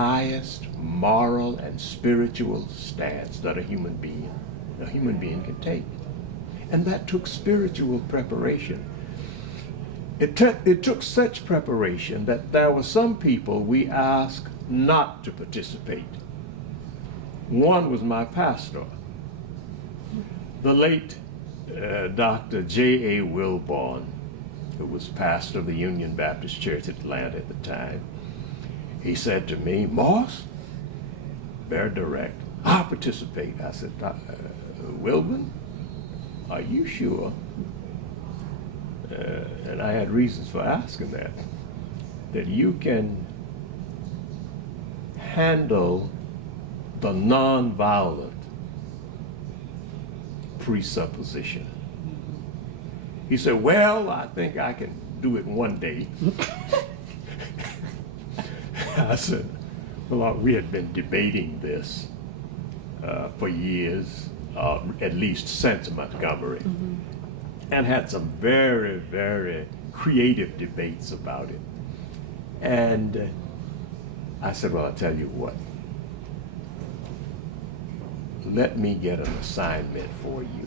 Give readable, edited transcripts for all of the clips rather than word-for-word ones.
highest moral and spiritual stance that a human being can take. And that took spiritual preparation. It took such preparation that there were some people we asked not to participate. One was my pastor, the late Dr. J.A. Wilborn, who was pastor of the Union Baptist Church at Atlanta at the time. He said to me, "Moss," very direct, "I'll participate." I said, "Wilburn, are you sure?" And I had reasons for asking that you can handle the nonviolent presupposition. He said, "Well, I think I can do it one day." I said, "Well, we had been debating this for years, at least since Montgomery, and had some very, very creative debates about it." And I said, "Well, I'll tell you what. Let me get an assignment for you.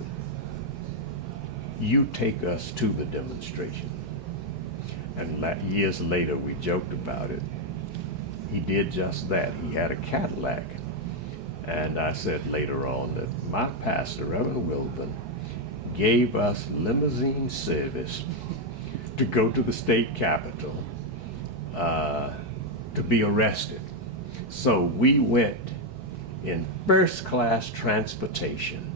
You take us to the demonstration." And years later, we joked about it. He did just that. He had a Cadillac. And I said later on that my pastor, Reverend Wilburn, gave us limousine service to go to the state capitol to be arrested. So we went in first-class transportation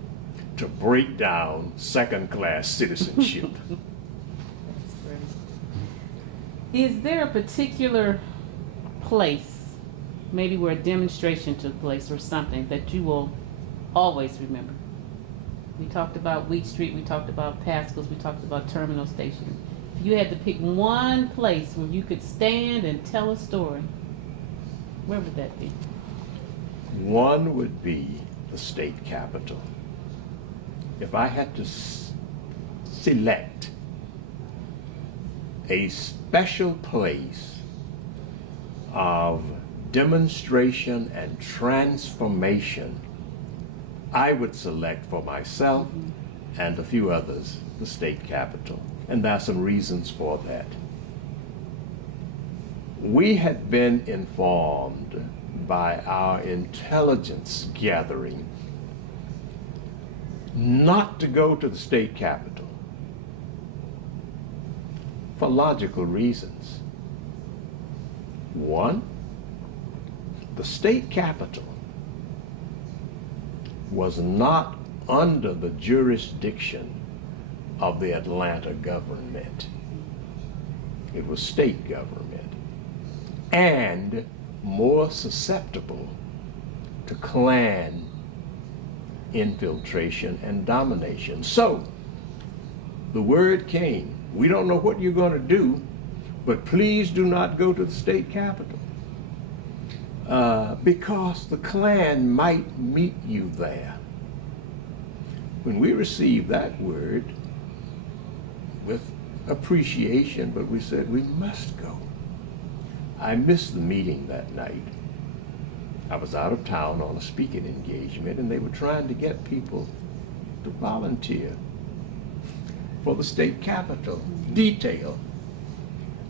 to break down second-class citizenship. That's great. Is there a particular place, maybe where a demonstration took place or something, that you will always remember? We talked about Wheat Street, we talked about Pascal's, we talked about Terminal Station. If you had to pick one place where you could stand and tell a story, where would that be? One would be the state capitol. If I had to select a special place of demonstration and transformation, I would select for myself and a few others the state capitol. And there are some reasons for that. We had been informed by our intelligence gathering not to go to the state capitol for logical reasons. One, the state capitol was not under the jurisdiction of the Atlanta government. It was state government, and more susceptible to Klan infiltration and domination. So the word came, "We don't know what you're going to do, but please do not go to the state capitol because the Klan might meet you there." When we received that word with appreciation, but we said we must go. I missed the meeting that night. I was out of town on a speaking engagement, and they were trying to get people to volunteer for the state capitol detail.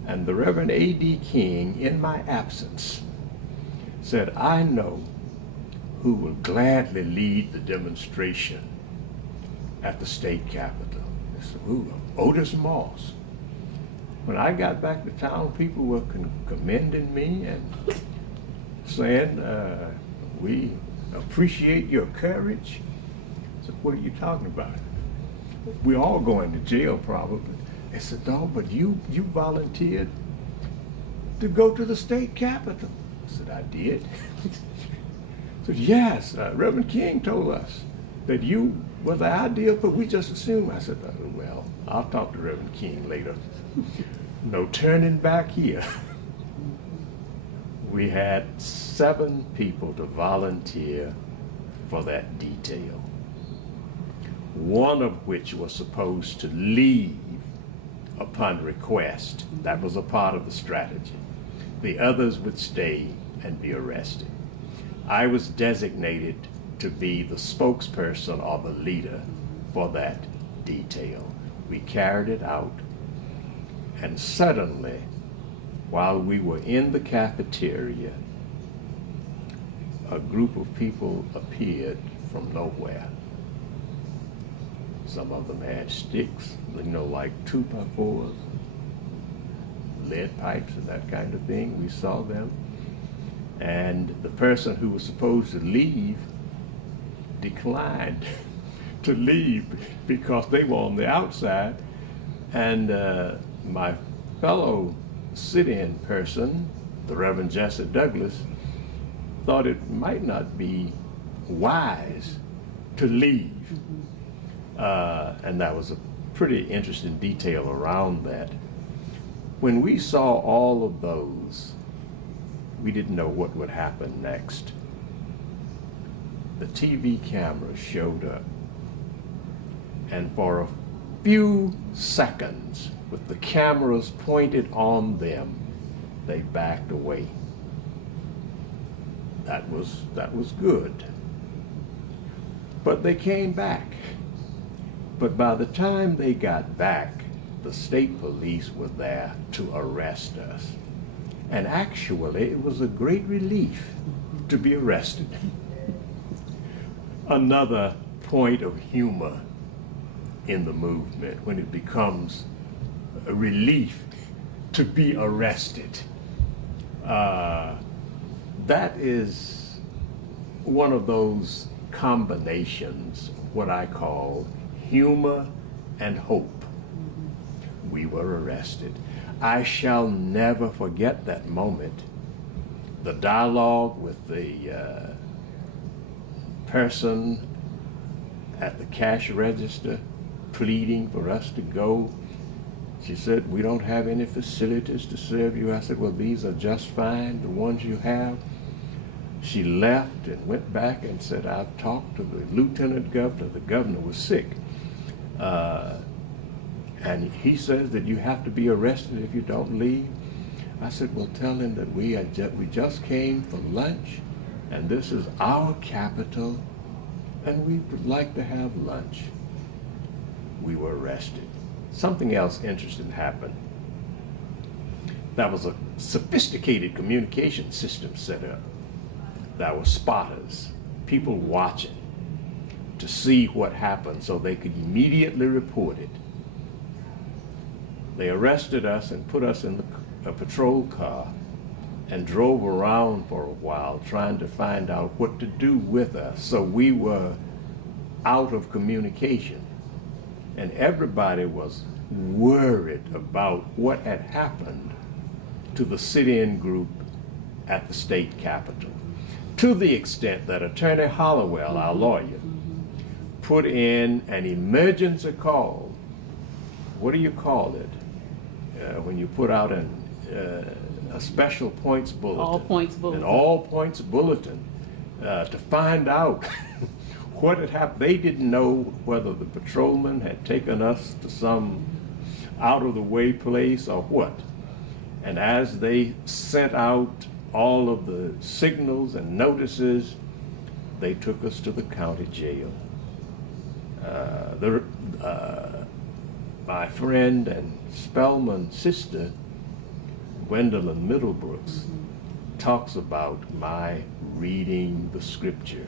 And the Reverend A.D. King, in my absence, said, "I know who will gladly lead the demonstration at the state capitol." I said, "Ooh, Otis Moss." When I got back to town, people were commending me and saying, "We appreciate your courage." I said, "What are you talking about? We're all going to jail probably." They said, "No, but you volunteered to go to the state capitol." I said, "I did." I said, "Yes, Reverend King told us that you were the ideal, but we just assumed." I said, "Well, I'll talk to Reverend King later." No turning back here. We had 7 people to volunteer for that detail, one of which was supposed to leave upon request. That was a part of the strategy. The others would stay and be arrested. I was designated to be the spokesperson or the leader for that detail. We carried it out, and suddenly, while we were in the cafeteria, a group of people appeared from nowhere. Some of them had sticks, like 2x4s, lead pipes and that kind of thing. We saw them. And the person who was supposed to leave declined to leave because they were on the outside. And my fellow sit-in person, the Reverend Jesse Douglas, thought it might not be wise to leave. And that was a pretty interesting detail around that. When we saw all of those, we didn't know what would happen next. The TV cameras showed up, and for a few seconds, with the cameras pointed on them, they backed away. That was good. But they came back. But by the time they got back, the state police were there to arrest us. And actually, it was a great relief to be arrested. Another point of humor in the movement, when it becomes a relief to be arrested. That is one of those combinations, what I call humor and hope. We were arrested. I shall never forget that moment. The dialogue with the person at the cash register pleading for us to go. She said, "We don't have any facilities to serve you." I said, "Well, these are just fine, the ones you have." She left and went back and said, "I've talked to the lieutenant governor. The governor was sick. And he says that you have to be arrested if you don't leave." I said, "Well, tell him that we just came for lunch, and this is our capital, and we would like to have lunch." We were arrested. Something else interesting happened. There was a sophisticated communication system set up. There were spotters, people watching to see what happened so they could immediately report it. They arrested us and put us in a patrol car and drove around for a while trying to find out what to do with us. So we were out of communication, and everybody was worried about what had happened to the sit-in group at the state capitol, to the extent that Attorney Hollowell, our lawyer, put in an emergency call. What do you call it? When you put out a special points bulletin. All points bulletin. An all points bulletin to find out what had happened. They didn't know whether the patrolman had taken us to some out of the way place or what. And as they sent out all of the signals and notices, they took us to the county jail. My friend and Spellman's sister, Gwendolyn Middlebrooks, talks about my reading the scripture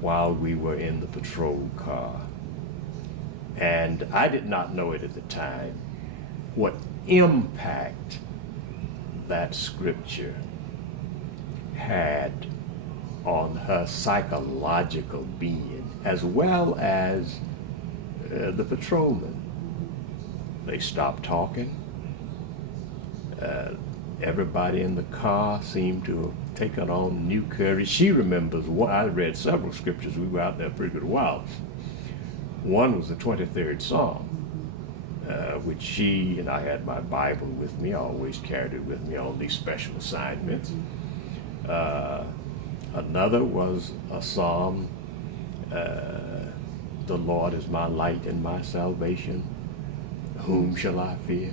while we were in the patrol car. And I did not know it at the time, what impact that scripture had on her psychological being, as well as the patrolman. They stopped talking. Everybody in the car seemed to have taken on new courage. She remembers, I read several scriptures. We were out there a pretty good while. One was the 23rd Psalm, which she, and I had my Bible with me. I always carried it with me on these special assignments. Another was a psalm, "The Lord is my light and my salvation. Whom shall I fear?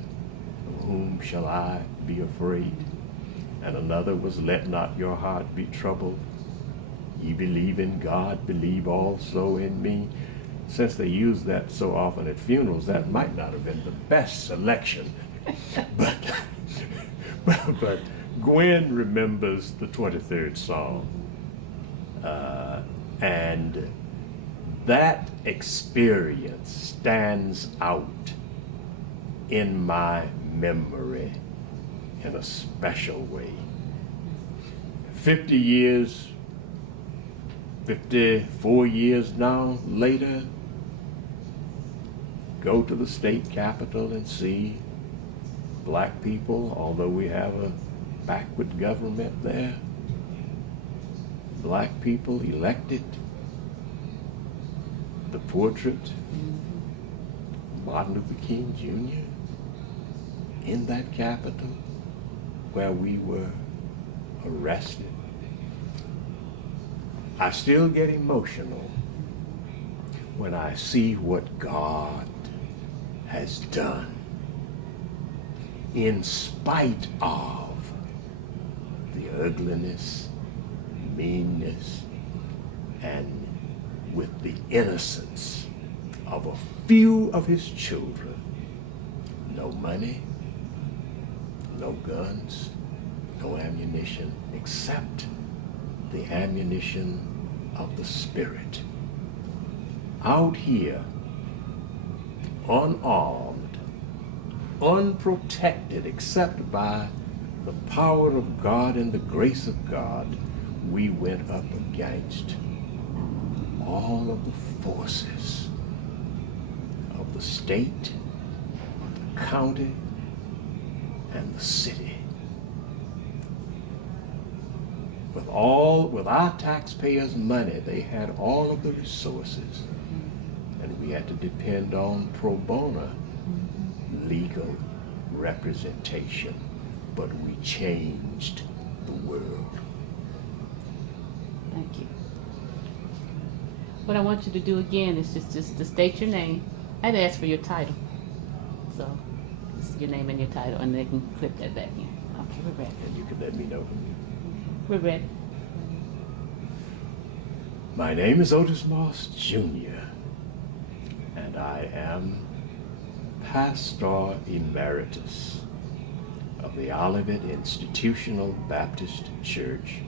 Of whom shall I be afraid?" And another was, let not your heart be troubled. Ye believe in God, believe also in me. Since they use that so often at funerals, that might not have been the best selection. but, but Gwen remembers the 23rd Psalm. And that experience stands out in my memory in a special way. 50 years, 54 years now later, go to the state capitol and see black people, although we have a backward government there, black people elected. The portrait, Martin Luther King Jr. in that capitol where we were arrested. I still get emotional when I see what God has done in spite of the ugliness, meanness, and with the innocence of a few of his children. No money, no guns, no ammunition, except the ammunition of the Spirit. Out here, unarmed, unprotected, except by the power of God and the grace of God, we went up against all of the forces of the state, the county, and the city. With our taxpayers' money, they had all of the resources, and we had to depend on pro bono legal representation, but we changed the world. Thank you. What I want you to do again is just to state your name. I'd ask for your title. So, this is your name and your title, and they can clip that back in. Okay, we're ready. And you can let me know. We're ready. My name is Otis Moss Jr., and I am Pastor Emeritus of the Olivet Institutional Baptist Church,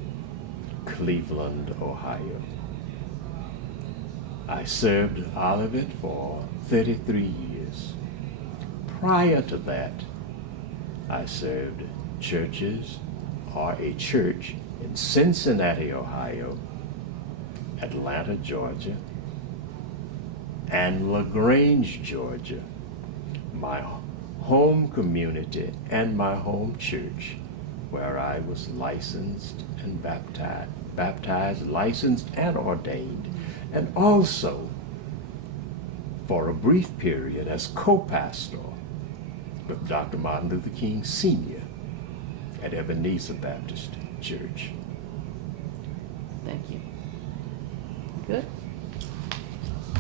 Cleveland, Ohio. I served Olivet for 33 years. Prior to that, I served churches or a church in Cincinnati, Ohio, Atlanta, Georgia, and LaGrange, Georgia, my home community and my home church, where I was licensed and baptized, licensed and ordained, and also for a brief period as co-pastor with Dr. Martin Luther King Sr. at Ebenezer Baptist Church. Thank you. Good.